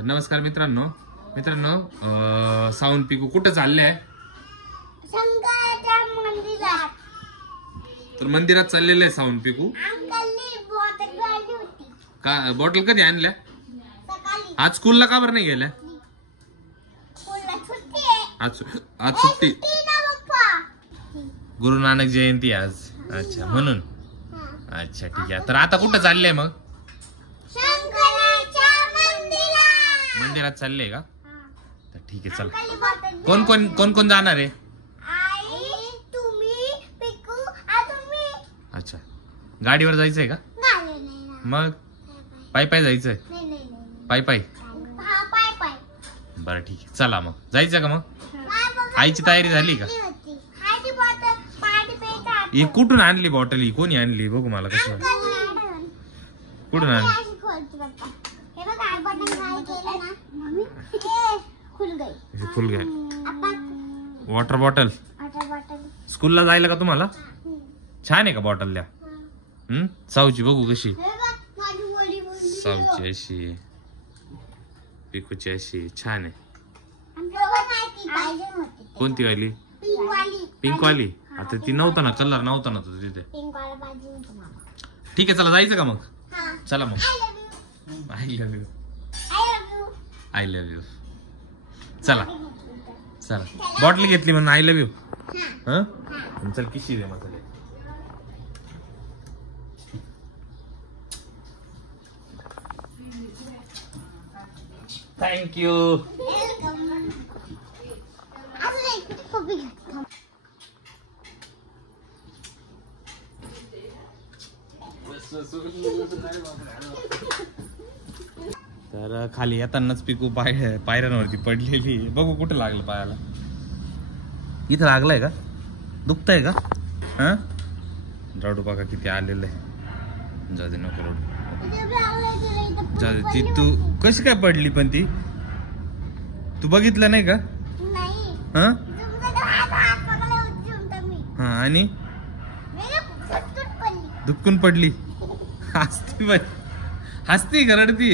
तर नमस्कार मित्रांनो, साऊंड पिकू कुठं चालले आहे? शंकराच्या मंदिरात. तर मंदिरात चाललेले आहे साऊंड पिकू. अंकलनी बॉटल आणली होती का बॉटल कधी आणल्या? सकाळी. आज स्कूलला का बरं नाही गेल्या? स्कूलला सुट्टी आहे. आज सुट्टी. सुट्टी ना पप्पा. गुरु नानक जयंती आज. अच्छा म्हणून. अच्छा ठीक आहे. तर आता कुठं चालले मग? शंकराच्या मंदिरात. मंदिरात चालले का? तर ठीक आहे चला. अंकलनी बॉटल. कोण कोण जाणार आहे? आई, तुम्ही, पिकू, तुम्ही. अच्छा गाडीवर जायचंय का? नाही. मग पायी जायचंय? नाही. पायी पाय. बरं ठीक आहे चला मग. जायचं का मग? काय बघा, आईची तयारी झाली का? आईची बॉटल पाणी प्यायचं. ही कुठून आणली बॉटल? ही कोणी आणली बघू मला कसं. कुठून आणली? अशी खोलते पप्पा. हे बघ, आई बॉटल काय केलं ना मम्मी. खुल गई. फुल घ्या. आपण वॉटर बॉटल. Water bottle. स्कूलला जायला का तुम्हाला? छान आहे का बॉटल द्या? साऊची बघू कशी. हे बघ, माझी मुली मुली. साऊची अशी, पिकूची अशी छान आहे. आमच्यावर नाही ती पाहिजे होती. कोणती वाली? पिंक वाली. पिंक वाली. आता ती नव्हता ना, कलर नव्हता ना तो तिथे. पिंक वाला पाहिजे होती मला. ठीक आहे चला जायचं का मग? हा. चला मग. I love you. I love you. I love you. I love you. चला बॉटल घेतली म्हणून आय लव्ह यू. हा. चल किशी दे मसाले. थँक्यू. Welcome. अजून एक कॉफी घे. थांब. तर खाली येतानाच पिकू पायऱ्यांवरती पडलेली. बघू कुठे लागलं पायाला. इथं लागलंय का? दुखतंय का? हा रडू बघा किती आलेलं आहे. जाऊ दे नको रडू. इथे लागलंय तुला इथं. जाऊ दे. ती तू कशी काय पडली पण ती? तू बघितलं नाही का? नाही. हा तुमचा तर हात पकडला होती मी. हा आणि मी फटकट पडली. दुखून पडली. हसती का रडती?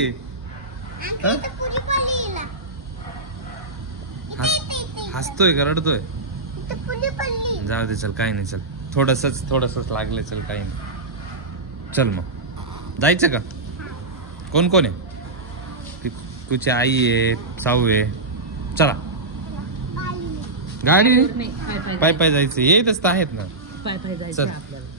आणि इथं पुरी पडली हिला. इथे. हसतोय का रडतोय? इथं पुरी पडली. जाऊ दे चल काही नाही. चल थोडंसंच लागलंय. चल काही नाही. चल मग जायचं का? कोण कोण आहे? पिकूची आई आहे, साऊ आहे. चला गाडी पाय जायचं. येतच तर आहेत ना. पाय जायचं चल. आपल्याला.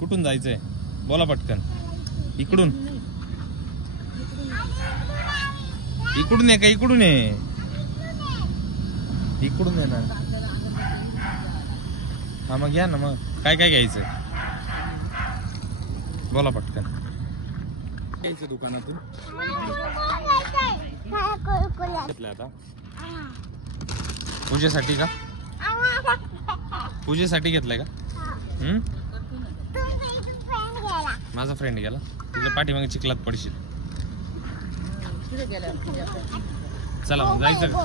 कुठून जायचंय बोला पटकन. इकडून आहे का? इकडून आहे ना. हा मग घ्या ना. मग काय घ्यायचं बोला पटकन. घ्यायचं दुकानातून घेतलं आता पूजेसाठी का? पूजेसाठी घेतलंय का? माझा फ्रेंड गेला. तुझ्या पाठीमागे चिखलात पडशील. चला मग जायचं का?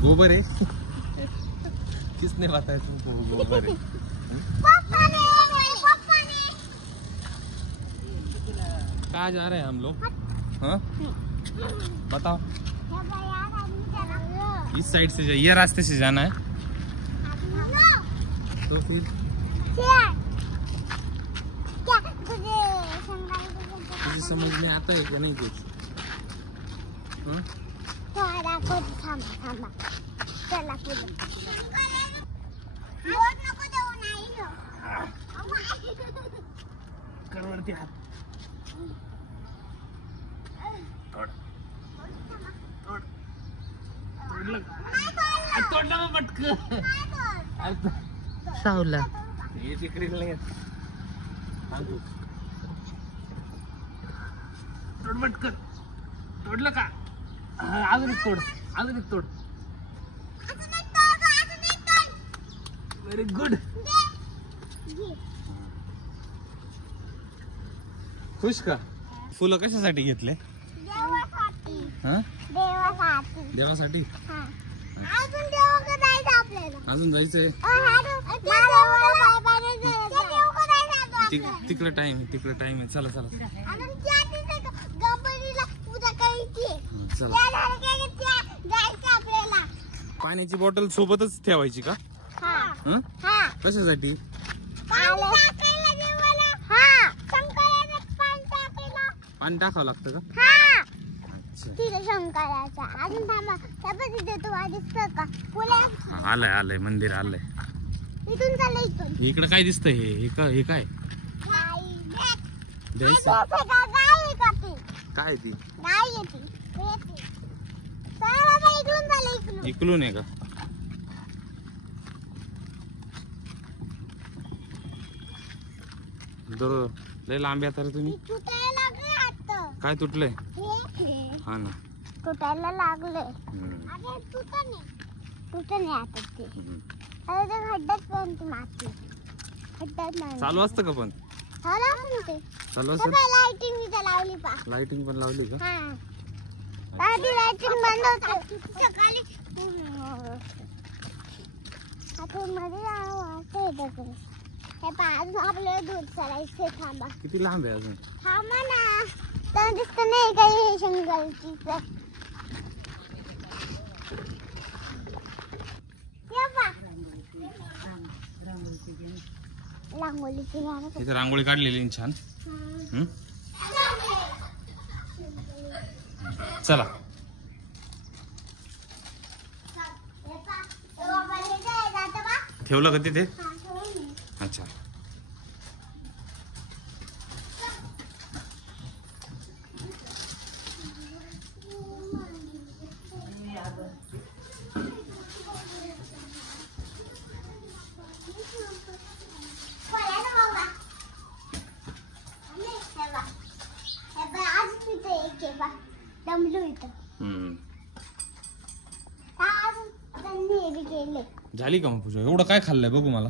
गोबर है किसने बताया तुमको वो गोबर है? कहाँ जा रहे हैं हम लोग? हाँ बताओ. इस साइड से ये रास्ते से जाना है. तो फिर तुझे समझ में आता है क्या नहीं कुछ? थोड़ा कुछ थांबा. चला पुढे. नको जाऊ नाही. करवरती हात. तोडलं मग पटकन. साऊला ये तिकडे नाही. तोड पटकन. तोडलं का? अजून एक तोड. Very good. खुश का? फुलं कशासाठी घेतले? देवासाठी. हा देवासाठी. देवासाठी. हा. अजून देऊ का जायचं आपल्याला? अजून जायचंय. मला एवढं पाय पाय जायचं. देऊ का जायचं आपल्याला? तिकडे टाइम आहे. चला चला अजून त्या तिथे गणपतीला पूजा करायची आहे. चला. त्या झालं की जायचं आपल्याला. पाण्याची बॉटल सोबतच ठेवायची का? हा हं? हा कशासाठी? पाणी टाकायला देवाला. हा शंकराला पाणी टाकायला. पाणी टाकावं लागतं का? हा अच्छा. तिथे शंकराचा. अजून थांबा. त्या तिथे तो दिसतं का? पुढे हा, आलंय मंदिर आलंय. इथून चाललं इथून. इकडे काय दिसतंय? हे काय द्यायचं? गाय आहे का ती? काय ती? गाय आहे ती. चला बाबा इकडून चाललं इकडून. इकडून आहे का? लय लांब आता रे तुम्ही. तुटायला लागले आता. काय तुटलंय? हे हा ना. तुटायला लागले. हम्म. अरे तुटणे आता ते. हम्म. अरे ते खड्ड्यात पण ती माती. खड्ड्यात नाही. चालू असतं का पण? झालं पण ते. चालू हे असतं. पाय लाइटिंग इथं लावली पा. लाइटिंग पण लावली का? हा आधी लाइटिंग बंद होते. सकाळी आपण मध्ये वाटतं येतं ते. हे पा अजून आपल्याला दूध चालायचं. थांबा किती लांब आहे अजून? थांबा ना. तर दिसतं नाही काही शंकरची. रांगोळीची झाडं. इथे रांगोळी काढलेली आहे छान. हम्म? चला ठेवलं का तिथे? अच्छा. दमलो इथं. हम्म. आज त्यांनी हे बी केले. झाली का मग पूजा? एवढं काय खाल्लंय बघू मला.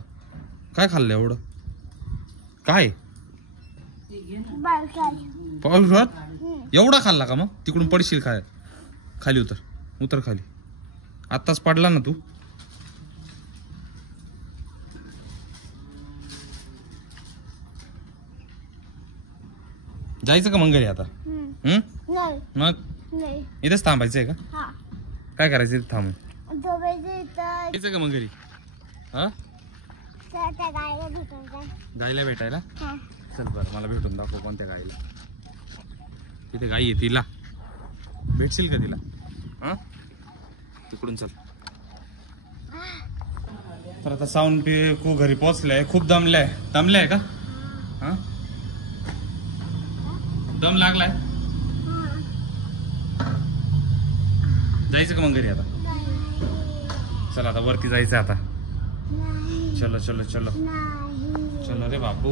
काय खाल्लंय एवढं? काय बर्गर. पाऊसात एवढा खाल्ला का? मग तिकडून पडशील काय? खाली उतर खाली. आत्ताच पडला ना तू. जायचं का मग घरी आता? नाही मग नाही. इथेच थांबायचंय का? हा काय करायचं इथे थांबून? झोपायचं इथं. जायचं का मग घरी? हा तर त्या गायला भेटून जाईल. गाईला भेटायला? हा चल बरं, मला भेटून दाखव कोणत्या गाईला. तिथे गाई आहे, तिला भेटशील का तिला? हा तिकडून चल. तर आता साऊंड पिकू घरी पोहोचलाय. खूप दमलाय का? हा दम लागलाय. जायचं का मग घरी आता? चला आता वरती जायचं आता. चलो चलो चलो चलो रे बापू,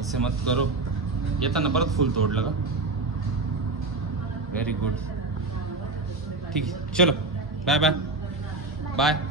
ऐसे मत करो. येताना परत फुल तोडलं का? Very good. ठीक आहे चलो बाय बाय बाय.